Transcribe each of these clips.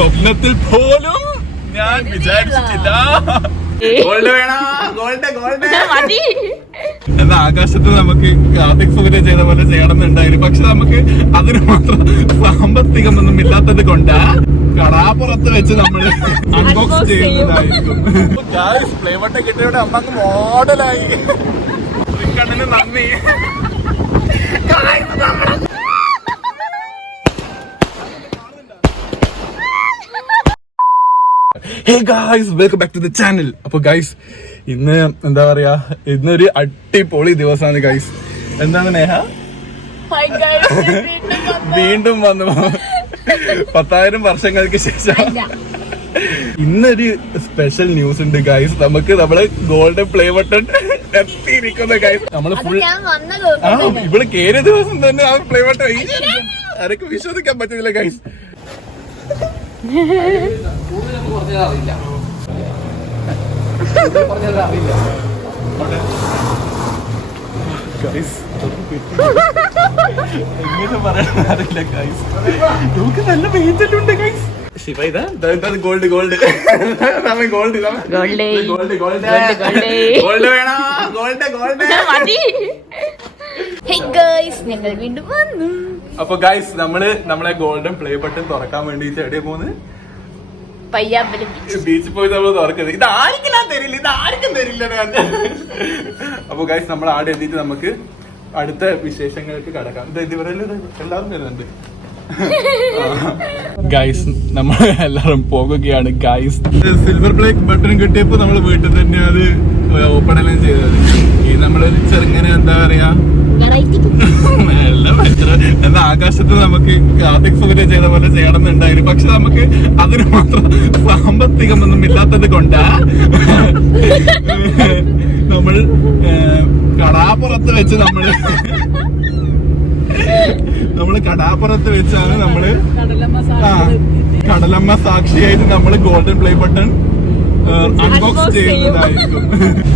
സ്വപ്നത്തിൽ പോലും ഞാൻ വിചാരിച്ചിട്ടില്ല. ഗോൾഡ് വേണോ? ഗോൾഡ് എന്നാ ആകാശത്ത് നമുക്ക് കാർത്തിക് സൂര്യ ചെയ്ത പോലെ ചെയ്യണമെന്നുണ്ടായിരുന്നു. പക്ഷെ നമുക്ക് അതിന് മാത്രം സാമ്പത്തികമൊന്നും ഇല്ലാത്തത് കൊണ്ടാ കടാപ്പുറത്ത് വെച്ച് നമ്മൾ അൺബോക്സ് ചെയ്യുന്നതായിരിക്കും. ഫ്ലേവർ കിട്ടിയുടെ അമ്മ അങ്ങ് മോഡലായി. കണ്ണിന് നന്ദി. Hey guys, welcome back to the channel. അപ്പൊ ഗായ്സ്, ഇന്ന് എന്താ പറയാ, ഇന്നൊരു അടിപൊളി ദിവസമാണ് ഗായ്സ്. എന്താണ് നേഹ? വീണ്ടും വന്നു 10,000 വർഷങ്ങൾക്ക് ശേഷം ഇന്നൊരു സ്പെഷ്യൽ ന്യൂസ് ഉണ്ട് ഗായ്സ്. നമുക്ക് നമ്മള് ഗോൾഡൻ പ്ലേ ബട്ടൺ എത്തിയിരിക്കുന്ന ഗായ്സ്. നമ്മള് ഫുൾ ഇവിടെ കേറിയ ദിവസം തന്നെ ആ പ്ലേ ബട്ടൺ ആരൊക്കെ വിശ്വസിക്കാൻ പറ്റുന്നില്ല ഗായ്സ്. എങ്ങനെ പറയാറില്ല ഗൈസ്, നമുക്ക് നല്ല വെയിറ്റല്ലുണ്ട് ഗൈസ്. ശിവ ഇതാ ഗോൾഡ് ഗോൾഡ് ഗോൾഡ് വേണോ? ഞങ്ങൾ വീണ്ടും വന്നു. അപ്പൊ ഗൈസ്, നമ്മളെ ഗോൾഡൻ പ്ലേ ബട്ടൺ തുറക്കാൻ വേണ്ടിട്ട് എവിടെയാ പോകുന്നത്? ബീച്ചിൽ പോയി നമ്മൾ തുറക്കുന്നത്. ഇത് ആർക്കും തരില്ല. അപ്പൊ ഗൈസ്, നമ്മൾ ആടെ എത്തിയിട്ട് നമുക്ക് അടുത്ത വിശേഷങ്ങൾക്ക് കടക്കാം. എല്ലാവരും വരുന്നുണ്ട് ഗൈസ്. നമ്മൾ എല്ലാരും പോകുകയാണ് ഗൈസ്. സിൽവർ പ്ലേ ബട്ടൺ കിട്ടിയപ്പോ നമ്മൾ വീട്ടിൽ തന്നെ അത് ഓപ്പൺ എല്ലാം ചെയ്തത്. ഈ നമ്മളൊരു ചെറുങ്ങനെ എന്താ പറയാ, എന്നാ ആകാശത്ത് നമുക്ക് കാർത്തിക് സൂര്യ ചെയ്ത പോലെ ചെയ്യണമെന്നുണ്ടായിരുന്നു. പക്ഷെ നമുക്ക് അതിന് മാത്രം സാമ്പത്തികമൊന്നും ഇല്ലാത്തത് കൊണ്ടാ നമ്മൾ കടാപ്പുറത്ത് വെച്ച് നമ്മള് കടാപ്പുറത്ത് വെച്ചാണ് നമ്മള് കടലമ്മ സാക്ഷിയായിട്ട് നമ്മള് ഗോൾഡൻ പ്ലേ ബട്ടൺ അൺബോക്സ് ചെയ്യുന്നതായിരിക്കും.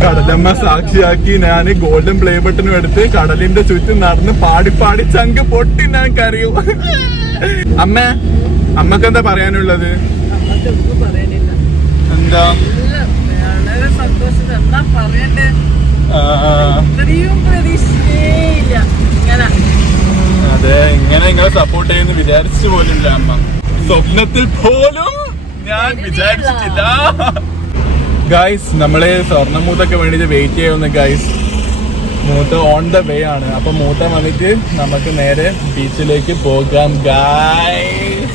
കടലമ്മ സാക്ഷിയാക്കി ഞാൻ ഗോൾഡൻ പ്ലേ ബട്ടണും എടുത്ത് കടലിന്റെ ചുറ്റും നടന്ന് പാടി ചങ്ക് പൊട്ടി ഞാൻ കരയും. അമ്മക്ക് എന്താ പറയാനുള്ളത്? എന്താ അതെ, ഇങ്ങനെ നിങ്ങളെ സപ്പോർട്ട് ചെയ്യുന്ന വിചാരിച്ചു പോലില്ല അമ്മ. സ്വപ്നത്തിൽ പോലും ഞാൻ വിചാരിച്ചിട്ടില്ല. ഗൈസ്, നമ്മള് സ്വർണ്ണമൂത്തൊക്കെ വേണ്ടിട്ട് വെയിറ്റ് ചെയ്യുന്നു ഗൈസ്. മൂത്ത ഓൺ ദ വേ ആണ്. അപ്പൊ മൂത്ത വന്നിട്ട് നമുക്ക് നേരെ ബീച്ചിലേക്ക് പോകാം ഗൈസ്.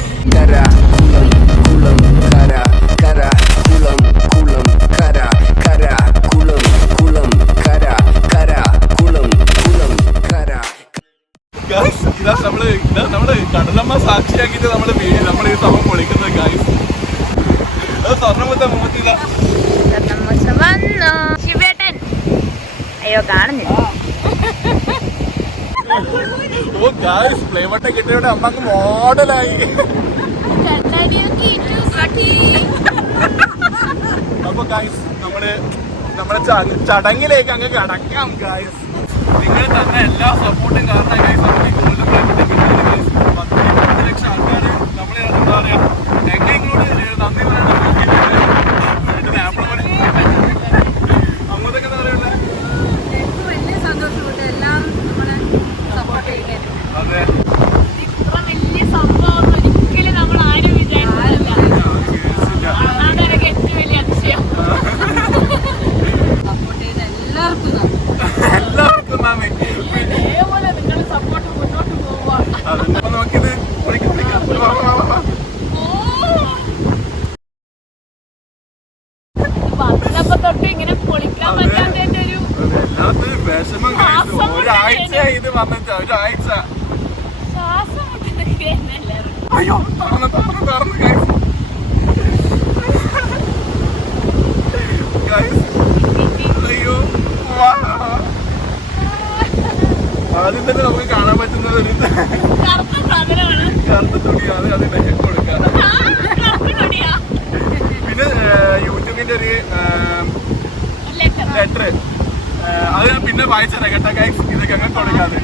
ഗൈസ്, ഇതാ നമ്മള് കടലമ്മ സാക്ഷിയാക്കിട്ട് നമ്മള് ഈ സംഭവം പൊളിക്കുന്നത് ഗൈസ്. സ്വർണ്ണമുത്ത മുഖത്തില്ല. അയ്യോ, കാണുന്നില്ല. ഓ ഗൈസ്, പ്ലേ ബട്ടൺ കിട്ടിയുടെ അമ്മ അങ്ങ് മോഡലായി. അപ്പൊ ഗൈസ്, നമ്മുടെ ചടങ്ങിലേക്ക് അങ്ങ് കടക്കാം ഗൈസ്. നിങ്ങൾ തന്ന എല്ലാ സപ്പോർട്ടും കാരണം ഗൈസ് നമുക്ക് ഗോൾഡൻ പ്ലേ ബട്ടൺ കിട്ടിയത് ഗൈസ്. 10 ലക്ഷം ആൾക്കാർ നമ്മളെ എന്താ പറയാ എങ്ങനെയോട് നന്ദി പറയണം. അമ്മതൊക്കെ എന്താ പറയുന്നത്? അതെ, ഇത്ര വലിയ സംഭവം ഒരിക്കലും നമ്മൾ ആരും വിചാരിച്ചില്ല. അതാണ് എനിക്ക് ഏറ്റവും വലിയ അതിശയം. സപ്പോർട്ട് ചെയ്ത എല്ലാവർക്കും നന്ദി. ഇതേപോലെ നിങ്ങളുടെ സപ്പോർട്ട് മുന്നോട്ട് പോവുക. നോക്കിയത് വന്നപ്പോ തൊട്ട് ഇങ്ങനെ പൊളിക്കാൻ പറ്റാത്തതിന്റെ ഒരു വിഷമം. ഒരാഴ്ച ഇത് വന്നിട്ട് ഒരാഴ്ച. ശ്വാസം മുട്ടുന്നൊക്കെ. അയ്യോ, തുറന്ന് അയ്യോ, ആദ്യം തന്നെ നമുക്ക് കാണാൻ പറ്റുന്നത് ഒരു കറുത്ത തുണിയാണ്. അത് കൊടുക്കാം. പിന്നെ യൂട്യൂബിന്റെ ഒരു ലെറ്റർ, അത് ഞാൻ പിന്നെ വായിച്ചതരാം കേട്ടോ ഗൈസ്. ഇതൊക്കെ അങ്ങനെ കൊടുക്കാതെ.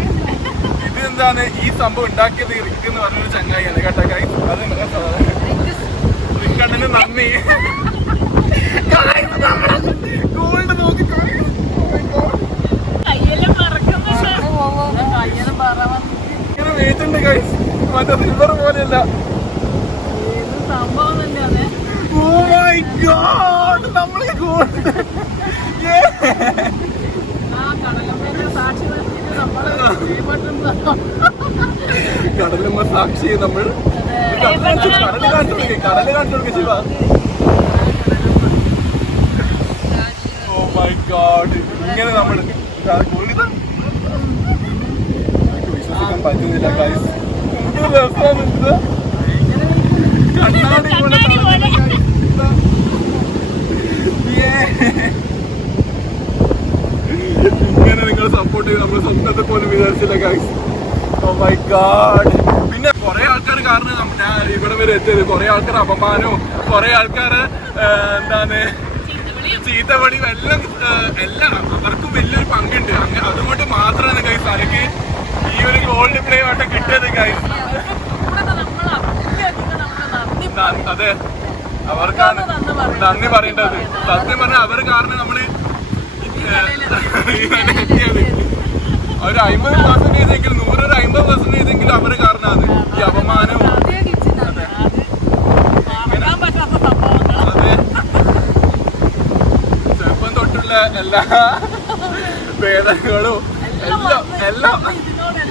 ഇത് എന്താണ്, ഈ സംഭവം ഉണ്ടാക്കിയത് റിക്ക് എന്ന് പറഞ്ഞൊരു ചങ്ങായിയാണ് കേട്ടോ ഗൈസ്. അത് ദൈവത്തിന് നന്ദി. ഗോൾഡ് നോക്കി ഇങ്ങനെ വെയിറ്റുണ്ട് ഗൈസ്. മറ്റേ സിൽവർ പോലെയല്ല. Oh my God, നമ്മള് ഗോൾഡ്. കടലമ്മ സാക്ഷി നമ്മൾ കടല് കാണിച്ചു ശിവ. Oh my God, ഇങ്ങനെ നമ്മൾ വിശ്വസിക്കാൻ പറ്റുന്നില്ല ഗൈസ്. രസമാണ് ഇത്. കണ്ണാടി പോലെ ഇങ്ങനെ നിങ്ങൾ സപ്പോർട്ട് ചെയ്ത് നമ്മൾ സ്വന്തത്തെ പോലും വിചാരിച്ചില്ല ഗൈസ്. Oh my God. പിന്നെ കുറെ ആൾക്കാർ കാരണം ഞാൻ ഇവിടെ വരെ എത്തിയത്. കുറെ ആൾക്കാർ അപമാനവും കുറെ ആൾക്കാർ എന്താണ് ചീത്തപടിയും എല്ലാം അവർക്കും വലിയൊരു പങ്കുണ്ട്. അതുകൊണ്ട് മാത്രമാണ് ഗൈസ് എനിക്ക് ഈ ഒരു ഗോൾഡ് പ്ലേ വട്ടം കിട്ടിയത് ഗൈസ്. അതെ, അവർക്കാണ് നന്ദി പറയേണ്ടത്. സത്യം പറഞ്ഞാൽ അവർ കാരണം നമ്മള് എത്തിയത്. ഒരു 50% എങ്കിലും 150% എങ്കിലും അവര് കാരണമാണ് ഈ അപമാനം. അതെ, ചെറുപ്പം തൊട്ടുള്ള എല്ലാ വേദനകളും എല്ലാം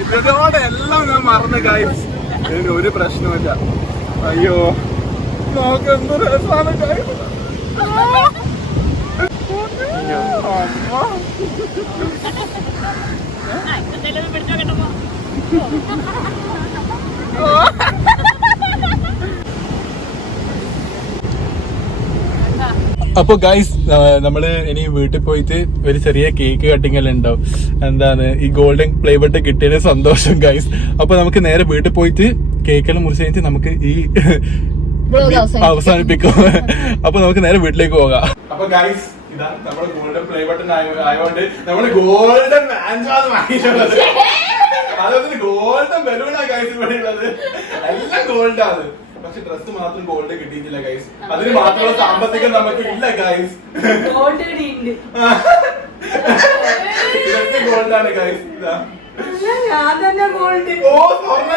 ഇതിനോടെ എല്ലാം ഞാൻ മറന്നു ഗൈസ്. ഇതിന് ഒരു പ്രശ്നമില്ല. അയ്യോ നോക്ക് എന്ത് രസമാണ് ഗൈസ്. അപ്പൊ ഗൈസ് നമ്മള് ഇനി വീട്ടിൽ പോയിട്ട് ഒരു ചെറിയ കേക്ക് കട്ടിങ് എല്ലാം ഉണ്ടാവും. എന്താണ് ഈ ഗോൾഡൻ പ്ലേ ബട്ടൺ കിട്ടിയതിന് സന്തോഷം ഗൈസ്. അപ്പൊ നമുക്ക് നേരെ വീട്ടിൽ പോയിട്ട് കേക്കെല്ലാം മുറിച്ച് കഴിഞ്ഞിട്ട് നമുക്ക് ഈ അവസാനിപ്പിക്കും. അപ്പൊ നമുക്ക് നേരെ വീട്ടിലേക്ക് പോകാം. അപ്പൊ ഗൈസ് ഇതാ നമ്മള് ഗോൾഡൻ പ്ലേ ബട്ടൺ ആയതുകൊണ്ട് നമ്മള് ഗോൾഡൻ മാൻജാണ് വാങ്ങിയിട്ടുള്ളത്. അതൊരു ഗോൾഡൻ ബലൂണാ ഗൈസ് ഇവിടെ ഉള്ളത്. എല്ലാം ഗോൾഡാണ്. പക്ഷെ ഡ്രസ് മാത്രം ഗോൾഡ് കിട്ടിയിട്ടില്ല ഗൈസ്. അതിന് മാത്രമുള്ള സാമ്പത്തികം നമുക്ക് ഇല്ല ഗൈസ്. ഇതൊക്കെ ഗോൾഡാണ് ഗൈസ്. ഓ സ്വർണ്ണ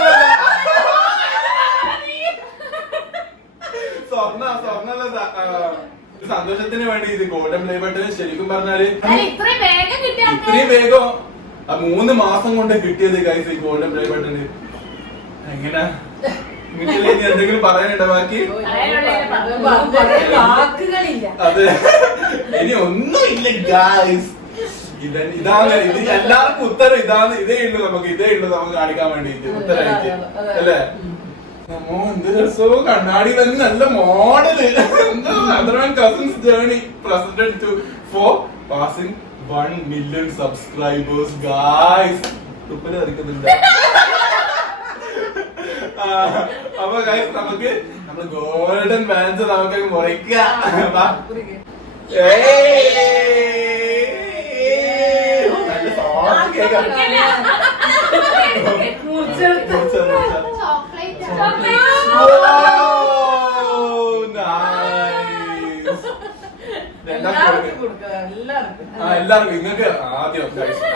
സന്തോഷത്തിന് വേണ്ടി ഇത് ഗോൾഡൻ പ്ലേ ബട്ടൺ ശരിക്കും പറഞ്ഞാല് ഇത്രയും വേഗം 3 മാസം കൊണ്ട് കിട്ടിയത് ഗൈസ് ഈ ഗോൾഡൻ പ്ലേ ബട്ടൺ. എങ്ങനെ എന്തെങ്കിലും പറയാനുണ്ടോ ബാക്കി? അതെ, ഇനി ഒന്നുമില്ല ഗൈസ്. ഇതാണ് ഇത് എല്ലാവർക്കും ഉത്തരം ഇതാണ്. ഇതേ ഉള്ളൂ നമുക്ക് കാണിക്കാൻ വേണ്ടിട്ട് ഉത്തരമായിട്ട് അല്ലേ. എന്ത് രസവും കണ്ണാടി തന്നെ നല്ല model. Adharv Cousins journey presented to for passing 1 million subscribers guys. തുപ്പല് കളിക്കുന്നുണ്ട്. അപ്പൊ ഗൈസ് നമ്മള് ഗോൾഡൻ മാൻസ് നമുക്ക് മുറിക്കാം. നല്ല സോഫ്റ്റ് കേക്ക്. എല്ലാവർക്കും നിങ്ങൾക്ക് ആദ്യം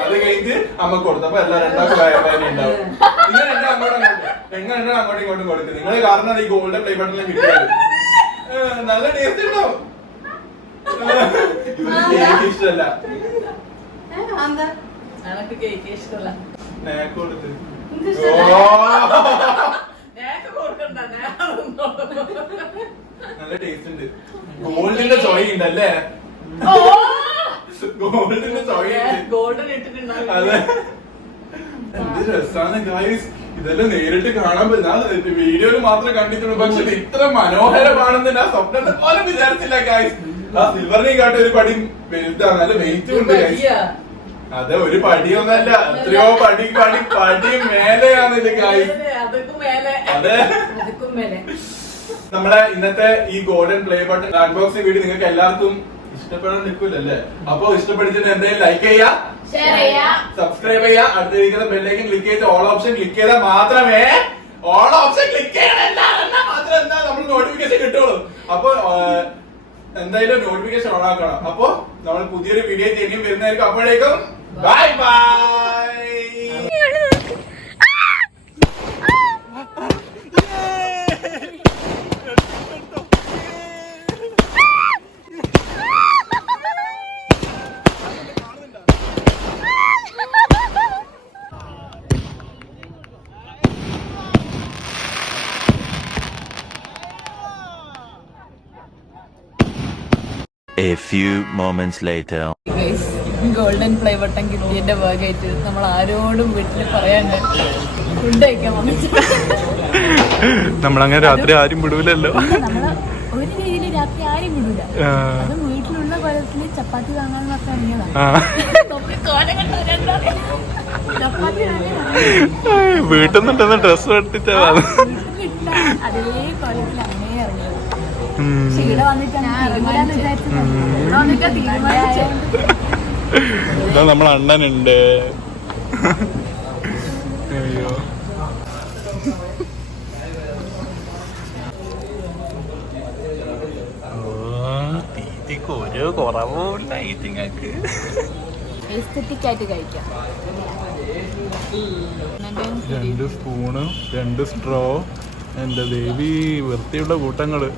അത് കഴിഞ്ഞിട്ട് അമ്മ കൊടുത്തപ്പോ എല്ലാവരും രണ്ടാക്കും ഉണ്ടാവും. നിങ്ങൾ അങ്ങോട്ടും ഇങ്ങോട്ടും കൊടുക്കും. നിങ്ങള് കാരണം ഈ ഗോൾഡൻ പ്ലേ ബട്ടണിൽ കിട്ടിയത്. നല്ല ടേസ്റ്റ് ഉണ്ടാവും. കേക്ക് ഇഷ്ടമല്ല. നേക്ക് കൊടുത്ത് നല്ല ടേസ്റ്റ് ഉണ്ട്. ഗോൾഡിന്റെ ചോയ ഉണ്ടല്ലേ. ഗോൾഡിന്റെ ചോയ അതെ. എന്ത് രസാണ് ഗൈസ്. ഇതെല്ലാം നേരിട്ട് കാണാൻ പറ്റും. വീഡിയോയിൽ മാത്രമേ കണ്ടിട്ടുള്ളൂ. പക്ഷെ ഇത്ര മനോഹരമാണെന്ന് ഞാൻ സ്വപ്നത്തെ പോലും വിചാരിച്ചില്ല ഗൈസ്. ആ സിൽവറിനെ കാട്ടി ഒരു പടി വലുതാണ്. നല്ല വെയിറ്റും ഉണ്ട് ഗൈസ്. അതെ, ഒരു പടിയൊന്നല്ല, എത്രയോ പടി മേലെയാണ് ഇത് ഗൈസ്. അതെ, നമ്മളെ ഇന്നത്തെ ഈ golden play button unboxing video നിങ്ങൾക്ക് എല്ലാവർക്കും ഇഷ്ടപ്പെടാൻ നിൽക്കൂലല്ലേ. അപ്പൊ ഇഷ്ടപ്പെട്ടിട്ട് എന്തായാലും ലൈക്ക് ചെയ്യാ, സബ്സ്ക്രൈബ് ചെയ്യാ, അടുത്തിരിക്കുന്ന ബെല്ലൈക്കൻ ക്ലിക്ക് ചെയ്ത് ഓൾ ഓപ്ഷൻ ക്ലിക്ക് ചെയ്താൽ മാത്രമേ ഓൾ ഓപ്ഷൻ ക്ലിക്ക് ചെയ്യണം മാത്രം എന്താ നമ്മൾ നോട്ടിഫിക്കേഷൻ കിട്ടുള്ളൂ. അപ്പൊ എന്തായാലും നോട്ടിഫിക്കേഷൻ ഓൺ ആക്കണം. അപ്പൊ നമ്മൾ പുതിയൊരു വീഡിയോ ഇനിയും വരുന്നതായിരിക്കും. അപ്പോഴേക്കും bye bye. A few moments later. Golden play button കിട്ടിയതിന്റെ ഭാഗമായിട്ട് നമ്മൾ ആരോടും വീട്ടിൽ പറയാണ്ട് ഫുഡ് കഴിക്കാൻ വന്നിട്ട് നമ്മളങ്ങനെ രാത്രി ആരും വിടൂലല്ലോ. നമ്മള് ഒരു രീതിയിൽ രാത്രി ആരും വിടൂല. അത് വീട്ടിലുള്ള കൊലത്തില് ചപ്പാത്തി വാങ്ങാൻ മാത്രം ചപ്പാത്തി വീട്ടിൽ നിന്നിട്ട് ഡ്രസ് എടുത്തിട്ടാ അതേ കൊലത്തിൽ അങ്ങനെ ഇറങ്ങിയത്. പക്ഷെ ഇവിടെ വന്നിട്ടാണ് നമ്മളെ അണ്ണനുണ്ട്. അയ്യോ തീറ്റിക്ക് ഒരു കുറവുമില്ല. ഈറ്റിങ്ങക്ക് എസ്തെറ്റിക് ആയിട്ട് കഴിക്കാം. 2 സ്പൂണ് 2 സ്ട്രോ. എന്റെ ദേവി വൃത്തിയുള്ള കൂട്ടങ്ങള്.